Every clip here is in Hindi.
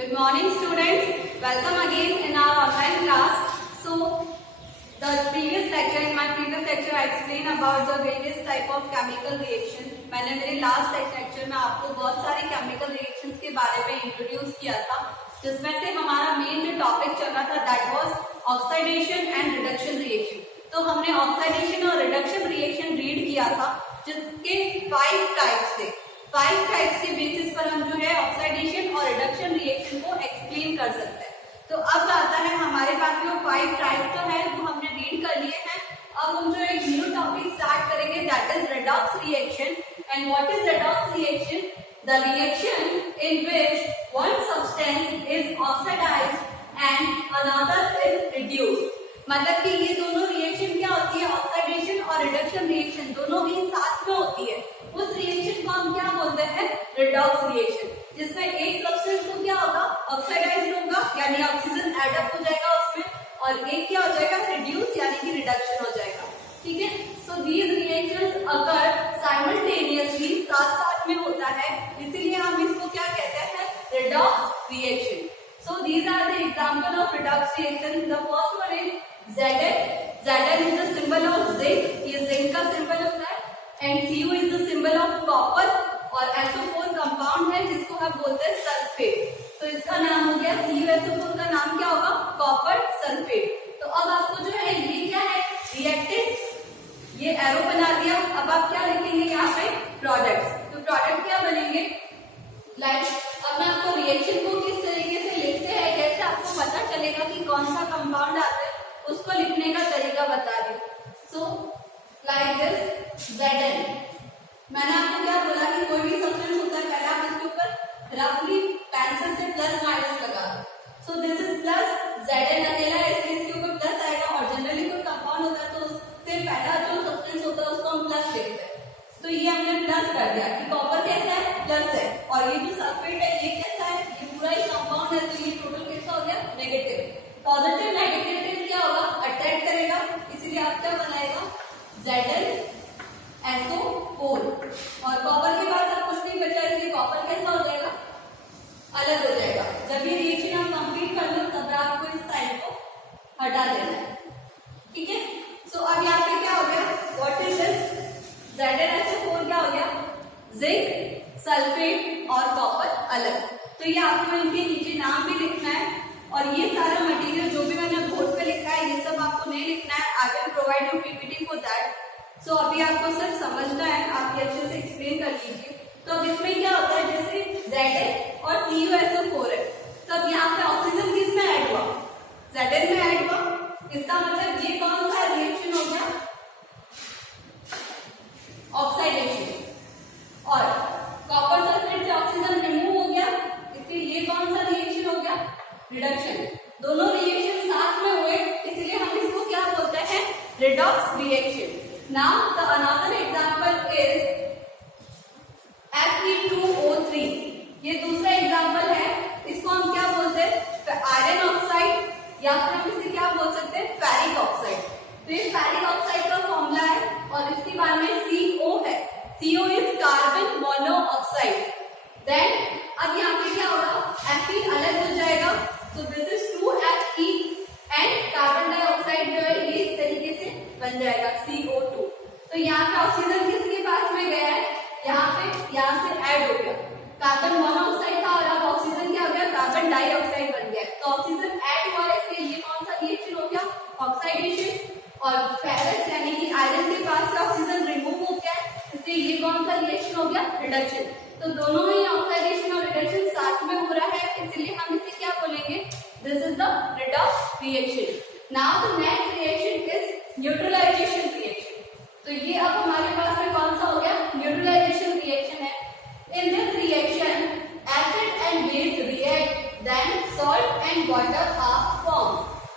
Good morning students. Welcome again in our online class. So the previous lecture, in my previous lecture I explained about the various type of chemical reaction. मैंने मेरे लास्ट लेक्चर में आपको बहुत सारे केमिकल रिएक्शंस के बारे में इंट्रोड्यूस किया था, जिसमें से हमारा मेन जो टॉपिक चल रहा था that was oxidation and reduction reaction. तो हमने ऑक्सीडेशन और रिडक्शन रिएक्शन रीड किया था, जिसके 5 टाइप्स थे. 5 टाइप्स के बेसिस पर हम जो है ऑक्सीडेशन और रिडक्शन रिएक्शन को एक्सप्लेन कर सकते हैं. तो अब आता है हमारे पास जो 5 टाइप तो है वो हमने रीड कर लिए हैं. अब हम जो एक न्यू टॉपिक स्टार्ट करेंगे that is redox reaction. And what is redox reaction? The reaction in which one substance is oxidised and another is reduced. मतलब कि ये दोनों रिएक्शन क्या होती है, ऑक्सीडेशन और रिडक्शन रिएक्शन दोनों ही साथ में होती है. उस रिएक्शन को हम क्या बोलते हैं? Redox reaction. जिसमें एक सब्सटेंस को क्या होगा, ऑक्सीडाइज्ड होगा यानी ऑक्सीजन ऐड अप हो जाएगा उसमें, और एक क्या हो जाएगा, रिड्यूस यानी कि रिडक्शन हो जाएगा. ठीक है. So these reactions occur simultaneously, साथ साथ में होता है, इसीलिए हम इसको क्या कहते हैं, redox reaction. So these are the example of redox reaction. The first one is Zn. Zn is the symbol of zinc. ये zinc का symbol होता है. And Cu is the symbol of copper. और SO4 कंपाउंड है जिसको हम बोलते हैं सल्फेट. तो इसका नाम हो गया CuSO4 का नाम क्या होगा, कॉपर सल्फेट. तो अब आपको जो है ये क्या है, रिएक्टेंट, ये एरो बना दिया. अब आप क्या लिखेंगे यहाँ पे, प्रोडक्ट्स. तो प्रोडक्ट क्या बनेंगे, अब मैं आपको रिएक्शन को किस तरीके से लिखते हैं, कैसे आपको पता चलेगा कि कौन सा कंपाउंड आता है, उसको लिखने का तरीका बता रही हूँ. So like this Zn. मैंने आपको क्या बोला कि कोई भी सब्सटेंस होता है, पहले आप इसके ऊपर रफली पेंसिल से प्लस माइनस लगा दो. सो दिस इज प्लस. Zn अकेला है इसलिए इसके ऊपर प्लस आएगा. और जनरली कोई कंपाउंड होता है तो उससे पहला जो सब्सटेंस होता है उसको हम प्लस लिखते हैं. तो ये हमने प्लस कर दिया कि कॉपर कैसा है, प्लस है. और ये जो सल्फेट है ये कैसा है, ये पूरा ही कंपाउंड है, तो ये टोटल कैसा हो गया, नेगेटिव. पॉजिटिव नेगेटिव क्या होगा, अट्रैक्ट करेगा, इसीलिए आप क्या बनाएगा, ZnSO4. और कॉपर के पास अब कुछ नहीं बचा, इसलिए कॉपर कैसा हो जाएगा, अलग हो जाएगा. जब ये रिएक्शन आप कंप्लीट कर लो तब आपको इस साइड को हटा देना है. ठीक है. सो अब यहाँ पे क्या हो गया, व्हाट इज दिस, ZnSO4 क्या हो गया, जिंक, सल्फेट और कॉपर अलग. तो ये आपको इनके नीचे नाम भी लिखना है. और ये सारा मटेरियल जो भी मैंने बोर्ड पे लिखा है ये सब आपको नहीं लिखना है. I will provide you PPT for that. So अभी आपको सिर्फ समझना है, आप ये अच्छे से एक्सप्लेन कर लीजिए. तो अब इसमें क्या होता है, जैसे Zn और CuSO4 है, तो अब यहाँ पे ऑक्सीजन किस में ऐड हुआ, Zn में ऐड हुआ. इसका मतलब ये कौन सा रिएक्शन हो गया, ऑक्सीडेशन. और कॉपर सल्फेट से ऑक्सीजन रिमूव हो गया, इसलिए ये कौन सा रिएक्शन हो गया, रिडक्शन. दोनों रिएक्शन साथ में हुए, इसलिए हम इसको क्या बोलते हैं, redox reaction. Now the another example is Fe2O3. ये दूसरा एग्जांपल है. इसको हम क्या बोलते हैं, आयरन ऑक्साइड, या फिर हम इसे क्या बोल सकते हैं, फेरिक ऑक्साइड. तो ये फेरिक ऑक्साइड का फॉर्मूला है और इसके बाद में CO है. CO is carbon monoxide. Then अब यहाँ पे क्या होगा, Fe अलग हो जाएगा. So this is 2Fe and carbon dioxide जो है ये इस तरीके से बन जाएगा CO2. तो यहाँ पे ऑक्सीजन किसके पास में गया है, यहाँ से ऐड हो गया. कार्बन मोनोऑक्साइड था और अब ऑक्सीजन क्या हो गया, कार्बन डाइऑक्साइड बन गया. तो ऑक्सीजन ऐड हुआ है, इसलिए ये कौन सा रिएक्शन हो गया, ऑक्सीडेशन. और फेरस यानी कि आयरन के पास से ऑक्सीजन रिमूव हो गया, इसलिए ये कौन सा रिएक्शन हो गया, रिडक्शन. तो दोनों ही ऑक्सीडेशन और रिडक्शन साथ में हो रहा है, इसलिए हम इसे क्या बोलेंगे, this is the redox reaction. Now the next reaction is neutralisation reaction. तो ये अब हमारे पास में कौन सा हो गया, न्यूट्रलाइजेशन रिएक्शन है. In this reaction acid and base react, then salt and water are form.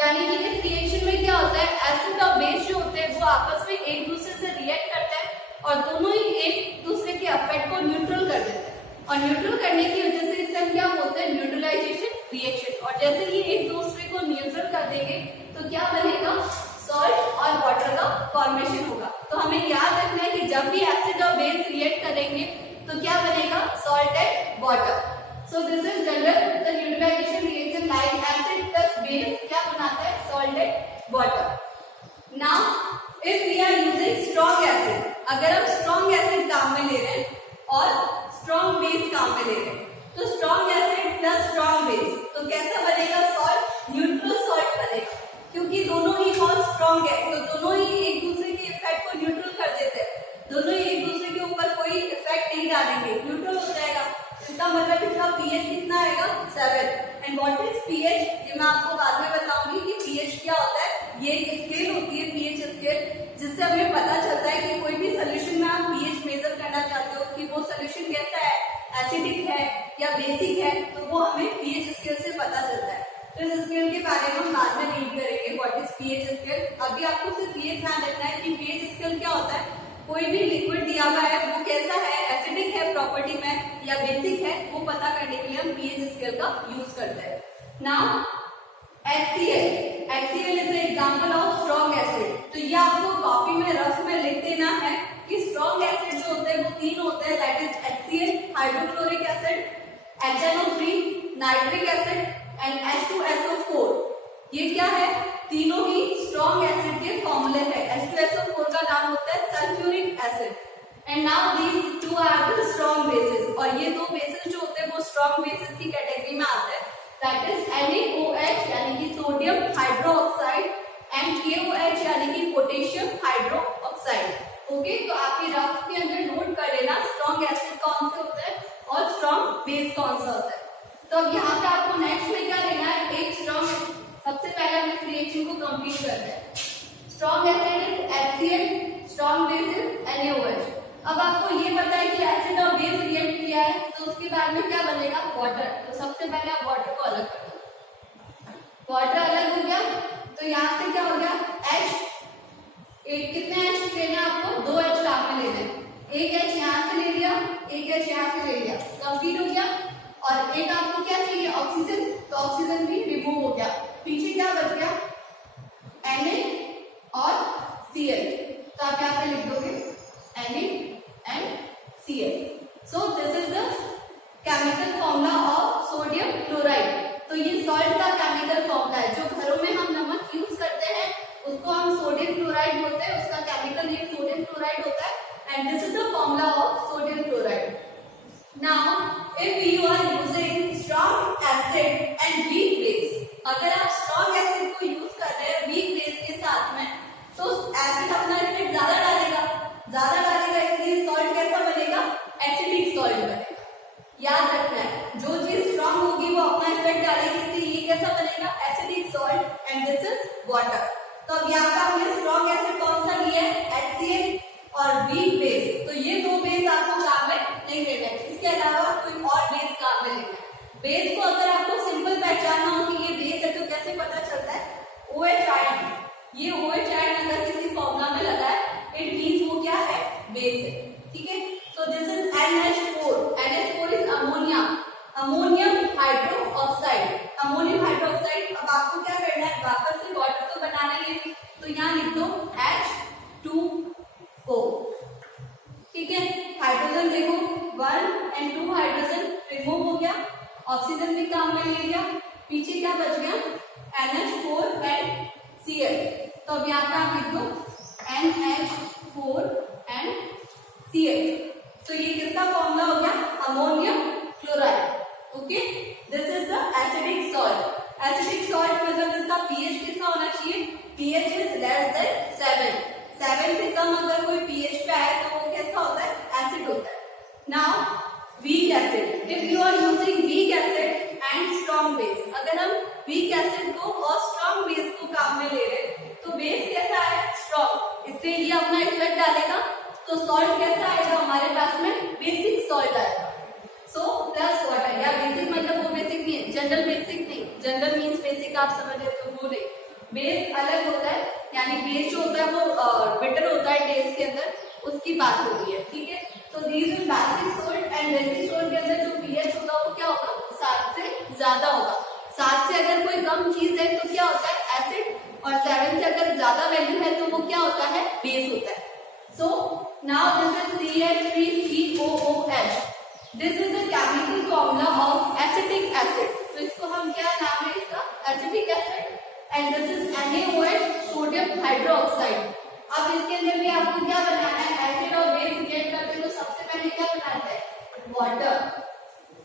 यानी कि इस रिएक्शन में क्या होता है, एसिड और बेस जो होते हैं वो आपस में एक दूसरे से रिएक्ट करते हैं और दोनों ही एक दूसरे के इफेक्ट को न्यूट्रल कर देते हैं. और न्यूट्रल करने की वजह से इसे हम क्या बोलते हैं, न्यूट्रलाइजेशन रिएक्शन. और जैसे ये एक दूसरे को न्यूट्रल कर देंगे तो क्या बनेगा, सॉल्ट और वाटर का फॉर्मेशन होगा. तो हमें याद रखना है कि जब भी एसिड और बेस रिएक्ट करेंगे तो क्या बनेगा, salt and water. So this is general the neutralisation strong base काम में ले रहे हैं। तो strong acid plus strong base, तो कैसा बनेगा सॉल्ट? न्यूट्रल सॉल्ट बनेगा, क्योंकि दोनों ही बहुत स्ट्रॉन्ग है, तो दोनों ही एक दूसरे के इफेक्ट को न्यूट्रल कर देते हैं, दोनों ही एक दूसरे के ऊपर कोई इफेक्ट नहीं डालेंगे, न्यूट्रल हो जाएगा। इसका मतलब इसका पीएच कितना आएगा? 7। And what is pH? ये मैं आपको बाद में बताऊंगी कि पीएच क्या होता है। ये एक स्केल होती है पीएच स्केल, जिससे हमें पता चलता है कि कोई भी सोल्यूशन में आप पीएच मेजर करना चाहते हो कि वो सोल्यूशन कैसा है, एसिडिक है या बेसिक है, तो वो हमें पीएच स्केल से पता चलता है। तो इस स्केल के बारे में हम बाद में रीड करेंगे व्हाट इज पीएच स्केल। अभी आपको सिर्फ ये ध्यान रखना है कि पीएच स्केल क्या होता है। कोई भी लिक्विड दिया हुआ है वो कैसा है, एसिडिक है प्रॉपर्टी में या बेसिक है, वो पता करने के लिए हम पीएच स्केल का यूज करते हैं। Now HCl, HCl is an example of strong acid. तो ये आपको कॉपी में रफ में लिख देना है कि स्ट्रॉन्ग एसिड जो होते हैं वो 3 होते हैं, that is HCl, hydrochloric acid, HNO3, nitric acid and H2SO4। ये क्या है? तीनों ही स्ट्रॉन्ग एसिड के फॉर्मूले हैं। H2SO4 का नाम होता है sulphuric acid. And now these two are the strong bases, और ये दो बेसिस जो होते हैं वो स्ट्रॉन्ग बेसिस की कैटेगरी में आते हैं, दैट इज NaOH यानी कि सोडियम हाइड्रोक्साइड एंड KOH यानी कि पोटेशियम हाइड्रोक्साइड। ओके, तो आपके रफ के अंदर नोट कर लेना स्ट्रॉन्ग एसिड कौन से होता है और स्ट्रॉन्ग बेस कौन सा होता है। तो अब यहाँ पे आपको नेक्स्ट में क्या लेना है? एक स्ट्रॉन्ग, सबसे पहले हमें रिएक्शन को कंप्लीट करना है। Strong acid is HCl, strong base is NaOH। अब आपको ये पता है कि एसिड और बेस रिएक्ट किया है, तो उसके बाद में क्या बनेगा? वाटर। तो सबसे पहले आप वाटर को अलग कर दो। वाटर अलग हो गया, तो यहाँ से क्या हो गया? H, कितने H लेना है आपको? 2 H साथ में लेना है। एक H यहाँ से ले लिया, एक H यहाँ से ले लिया, कंप्लीट हो गया। और एक आपको क्या चाहिए? ऑक्सीजन, तो ऑक्सीजन भी रिमूव हो गया। पीछे क्या बच गया? Na और Cl। तो आप यहाँ पे लिख दोगे Na and Cl. So this is the chemical formula of sodium chloride. तो ये सॉल्ट का केमिकल फॉर्मूला है। जो घरों में हम नमक यूज करते हैं उसको हम सोडियम क्लोराइड बोलते हैं, उसका केमिकल नेम सोडियम क्लोराइड होता है। And this is the formula of sodium chloride. Now if you are using strong acid and weak base, अगर आप स्ट्रॉन्ग एसिड को यूज कर रहे हैं वीक बेस के साथ में, तो एसिड अपना इफेक्ट ज्यादा डालेगा, इसलिए सॉल्ट कैसा बनेगा? एसिडिक सॉल्ट बनेगा। याद रखना है, जो चीज स्ट्रॉन्ग होगी वो अपना इफेक्ट डालेगी, इसलिए ये कैसा बनेगा? Acidic salt. And this is water. तो अब यहाँ पर हमने स्ट्रॉन्ग एसिड कौन सा लिया है? HCl और वीक बेस। तो ये दो बेस आपको काम में नहीं लेना है, इसके अलावा कोई और बेस काम में लेना है। बेस को अगर आपको सिंपल पहचानना हो कि ये बेस है तो कैसे पता चलता है? OH आयन, ये OH आयन अगर किसी फॉर्मूला में लगा है, इट मींस वो क्या है? बेस है। ठीक है, तो this is NH4। NH4 is ammonia, ammonium hydroxide, ammonium hydroxide. अब आपको क्या करना है? वापस से वाटर तो बनाना ही है, तो यहाँ लिख दो H2O। ठीक है, हाइड्रोजन देखो 1 and 2 हाइड्रोजन रिमूव हो गया, ऑक्सीजन भी काम में ले लिया, पीछे क्या बच गया? NH4 and Cl। तो अब यहाँ पे आप लिख दो NH4 and Cl। तो ये किसका फॉर्मूला हो गया? Ammonium chloride. Okay, this is the acidic salt. Acidic salt मतलब इसका पीएच कितना होना चाहिए? पीएच इज लेस देन 7 से कम अगर कोई पीएच पे आए तो वो कैसा होता है? एसिड होता है। Now weak acid, if you are using weak acid and strong base, अगर हम वीक एसिड को और स्ट्रॉन्ग बेस को काम में ले रहे तो बेस कैसा है? स्ट्रॉन्ग, इसलिए ये अपना इफेक्ट डालेगा, तो सॉल्ट कैसा आएगा हमारे पास में? बेसिक सॉल्ट आएगा। सो प्लस वाटर, या बेसिक मतलब वो बेसिक नहीं है, जनरल बेसिक नहीं, जनरल मीन्स बेसिक आप समझ रहे हो, वो नहीं। बेस अलग होता है, यानी बेस जो होता है वो बिटर होता है टेस्ट के अंदर, उसकी बात हो रही है। ठीक है, तो these is basic salt and basic salt के अंदर जो पीएच होगा वो क्या होगा? 7 से ज्यादा होगा। 7 से अगर कोई कम चीज है तो क्या होता है? एसिड, और 7 से अगर ज्यादा वैल्यू है तो वो क्या होता है? बेस होता है। So now this is CH3COOH. This is the chemical formula of acetic acid. तो इसको हम क्या नाम है इसका? Acetic acid. And this is NaOH, sodium hydroxide. अब इसके अंदर भी आपको क्या बनाना है? एसिड और बेस रिएक्ट करते हैं तो सबसे पहले क्या बनाते हैं? वाटर।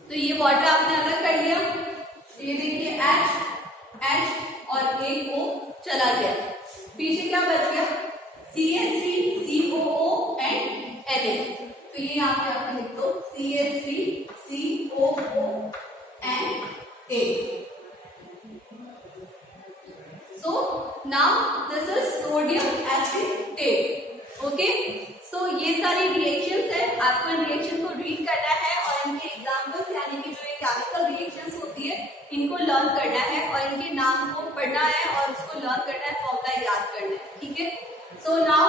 तो ये वाटर आपने अलग कर लिया, ये देखिए H और एक O चला गया, पीछे क्या बच गया CH3 COO एंड Na। तो ये यहाँ पे आपने लिख दो CH3 COO and A। So now this is sodium acetate. Okay? So ये सारी रिएक्शंस है, आपको इन रिएक्शन को रीड करना है और इनके एग्जांपल्स यानी कि जो ये केमिकल रिएक्शंस होती है इनको लर्न करना है और इनके नाम को पढ़ना है और उसको लर्न करना है, फॉर्मूला याद करना है, ठीक है। So now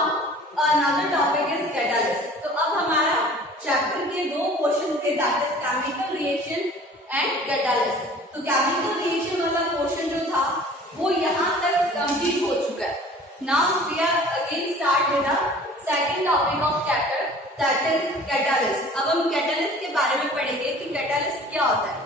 another topic is catalyst. तो अब हमारा चैप्टर के दो पोर्शन थे, that is chemical reaction and catalyst. तो केमिकल रिएक्शन वाला पोर्शन जो था वो यहाँ तक कंप्लीट हो चुका है। Now we are again start with the second topic of chapter, that is catalyst. अब हम कैटालिस्ट के बारे में पढ़ेंगे कि कैटालिस्ट क्या होता है।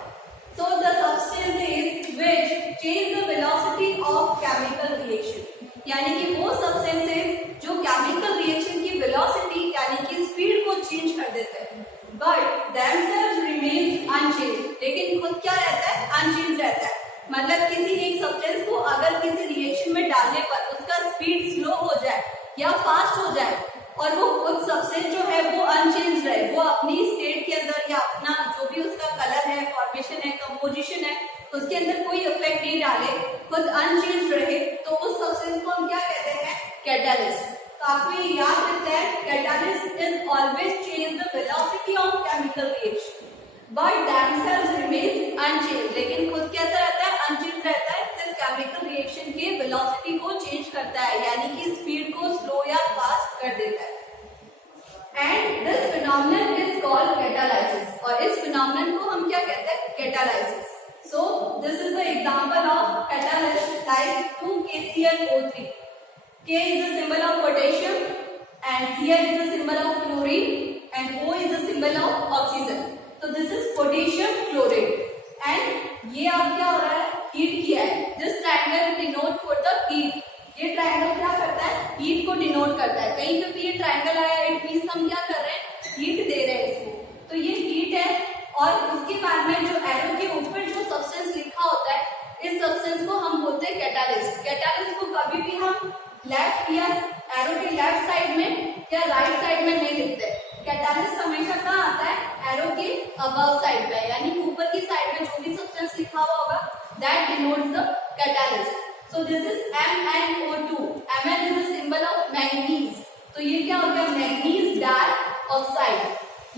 So the substances which change the velocity of chemical reaction, यानी कि वो substances जो chemical reaction की velocity यानी कि speed को change कर देते हैं, but themselves remains unchanged, लेकिन खुद क्या रहता है unchanged रहता है। मतलब किसी एक substance को अगर किसी reaction में डालने पर उसका speed slow हो जाए या fast हो जाए और वो खुद सबस्टेंस जो है वो अनचेंज रहे, वो अपनी स्टेट के अंदर या अपना जो भी उसका कलर है, फॉर्मेशन है, कंपोजिशन है, उसके अंदर कोई इफेक्ट नहीं डाले, खुद अनचेंज रहे, तो उस सबस्टेंस को हम क्या कहते हैं कैटालिस्ट। तो आपको ये याद रखना है, catalyst is always change the velocity of chemical reaction but themselves remains unchanged, लेकिन खुद कैसा रहता है अनचेंज रहता है, सिर्फ केमिकल रिएक्शन के वेलोसिटी को चेंज करता है यानी कि स्पीड को स्लो या फास्ट कर देता है। And this phenomenon is called catalysis, और इस फिनोमेनन को हम क्या कहते हैं catalysis. So this is the example of catalyst like 2KClO3। K is the symbol of potassium and Cl is the symbol of chlorine and O is the symbol of oxygen. तो this is potassium chloride and ये अब क्या हो रहा है हीट किया है। This triangle denote for the heat, ये ट्रायंगल क्या करता है हीट को डिनोट करता है। कहीं पे भी ये ट्रायंगल आया इट मींस हम क्या कर रहे हैं हीट दे रहे हैं इसको, तो ये हीट है। और उसके बाद में जो एरो के ऊपर जो सब्सटेंस लिखा होता है इस सब्सटेंस को हम बोलते हैं कैटालिस्ट। कैटालिस्ट को कभी भी हम लेफ्ट या एरो के लेफ्ट साइड में या राइट साइड में नहीं लिखते। कैटालिस्ट हमेशा कहाँ आता है एरो के अबव साइड पे, यानी ऊपर की साइड में जो भी सब्सटेंस लिखा हुआ होगा that denotes the catalyst. So this is MnO2, Mn is the symbol of manganese, तो ये क्या हो गया मैंगनीज डाइऑक्साइड,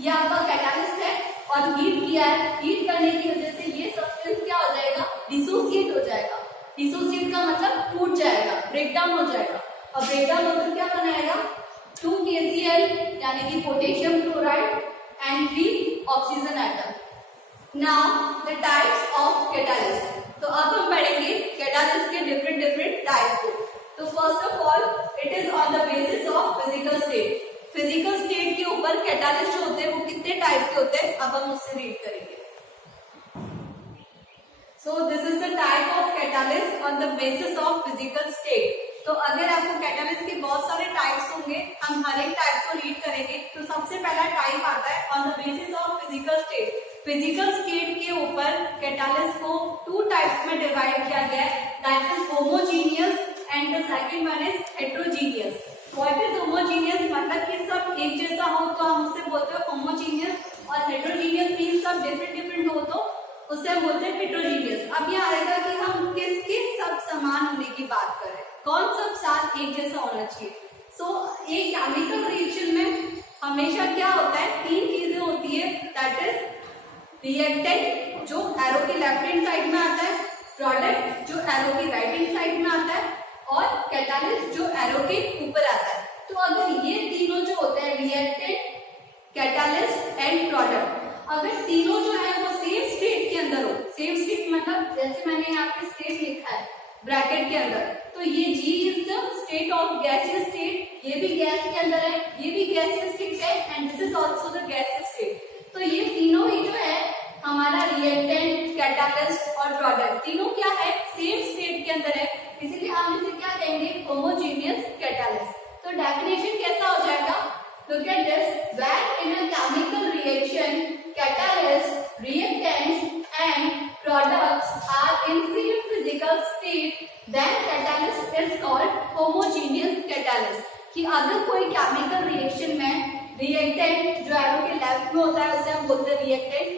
ये आपका कैटालिस्ट है और हीट किया है। हीट करने की वजह से ये सब्सटेंस क्या हो जाएगा डिसोसिएट हो जाएगा। डिसोसिएट का मतलब टूट जाएगा, ब्रेकडाउन हो जाएगा, और ब्रेकडाउन होकर क्या बनाएगा 2KCl यानी कि potassium chloride and 3 oxygen atom. Now the types of catalyst. तो अब हम पढ़ेंगे कैटालिस्ट के डिफरेंट टाइप को। तो first of all it is on the basis of physical state. Physical state के ऊपर कैटालिस्ट जो होते हैं वो कितने टाइप के होते हैं अब हम उससे रीड करेंगे। सो this is the type of catalyst on the basis of physical state. तो अगर आपको कैटालिस्ट के बहुत सारे टाइप्स होंगे, हम हर एक टाइप को रीड करेंगे। तो सबसे पहला टाइप आता है on the basis of physical state. Physical state के ऊपर कैटालिस्ट को 2 टाइप्स में डिवाइड किया गया है, that is homogeneous and the second one is heterogeneous. What is homogeneous मतलब कि सब एक जैसा हो तो हम उससे बोलते हैं होमोजीनियस, और हेट्रोजीनियस मींस सब डिफरेंट हो तो उससे हम बोलते हैं हेट्रोजीनियस। अब ये आएगा कि हम किसके सब समान होने की बात करें, कौन सब साथ एक जैसा होना चाहिए। सो एक केमिकल रिएक्शन में हमेशा क्या होता है 3 चीजें होती है, दैट इज रिएक्टेंट जो एरो के लेफ्ट हैंड साइड में आता है, प्रोडक्ट जो एरो के राइट हैंड साइड में आता है, और कैटालिस्ट जो एरो के ऊपर आता है। तो अगर ये तीनों जो होते हैं रिएक्टेंट, कैटालिस्ट एंड प्रोडक्ट, अगर तीनों जो है वो सेम स्टेट के अंदर हो, सेम स्टेट मतलब जैसे मैंने यहाँ पे स्टेट लिखा है ब्रैकेट के अंदर, तो ये G is the state of gaseous state, ये भी गैस के अंदर है, ये भी गैसियस स्टेट है, and this is also the gaseous state. तो ये तीनों ही जो है हमारा रिएक्टेंट, कैटालिस्ट और प्रोडक्ट तीनों क्या है सेम स्टेट के अंदर है, इसीलिए हम इसे क्या कहेंगे होमोजीनियस कैटालिस्ट। तो डेफिनेशन कैसा हो जाएगा, look at this, when in a chemical reaction products are in same physical state, then catalyst is called homogeneous catalyst. कि अगर कोई केमिकल रिएक्शन में रिएक्टेंट जो एरो के लेफ्ट में होता है उसे हम बोलते हैं रिएक्टेंट,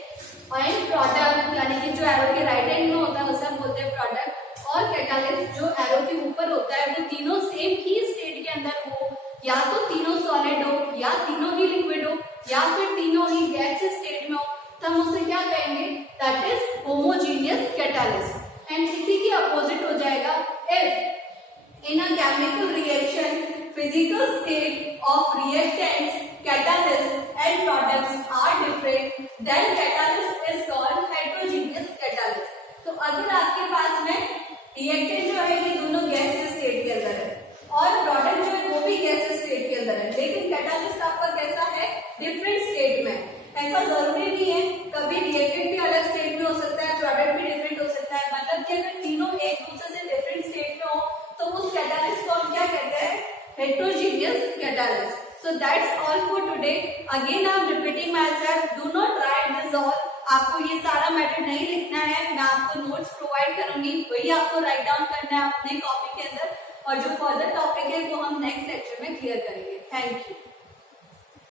और प्रोडक्ट यानी कि जो एरो के राइट हैंड में होता है उसे हम बोलते हैं प्रोडक्ट, और कैटालिस्ट जो एरो के ऊपर होता है वो तीनों सेम ही स्टेट के अंदर हो, या तो तीनों सॉलिड हो, या तीनों ही लिक्विड हो, या फिर तीनों ही गैस स्टेट में हो, तो हम उसे क्या कहेंगे, that is homogeneous catalyst. And इसी के अपोजिट हो जाएगा if in a chemical reaction physical state of reactants, catalysts and products are different, then catalyst is called heterogeneous catalyst. तो अगर आपके पास में reactant जो है ये दोनों गैस स्टेट के अंदर है और प्रोडक्ट जो है वो भी गैस स्टेट के अंदर है, लेकिन कैटालिस्ट आपका कैसा है, डिफरेंट स्टेट में। ऐसा जरूरी नहीं है, कभी रिएक्टेंट भी अलग स्टेट में हो सकता है, प्रोडक्ट भी डिफरेंट हो सकता है, मतलब कि अगर तीनों एक दूसरे से डिफरेंट स्टेट में हो तो उस कैटालिस्ट को हम क्या कहते हैं, heterogeneous catalyst. So that's all for today. Again I am repeating myself. Do not write this all. आपको ये सारा मैटर नहीं लिखना है, मैं आपको नोट्स प्रोवाइड करूंगी, वही आपको राइट डाउन करना है अपने कॉपी के अंदर, और जो फर्दर टॉपिक है वो हम नेक्स्ट लेक्चर में क्लियर करेंगे। Thank you.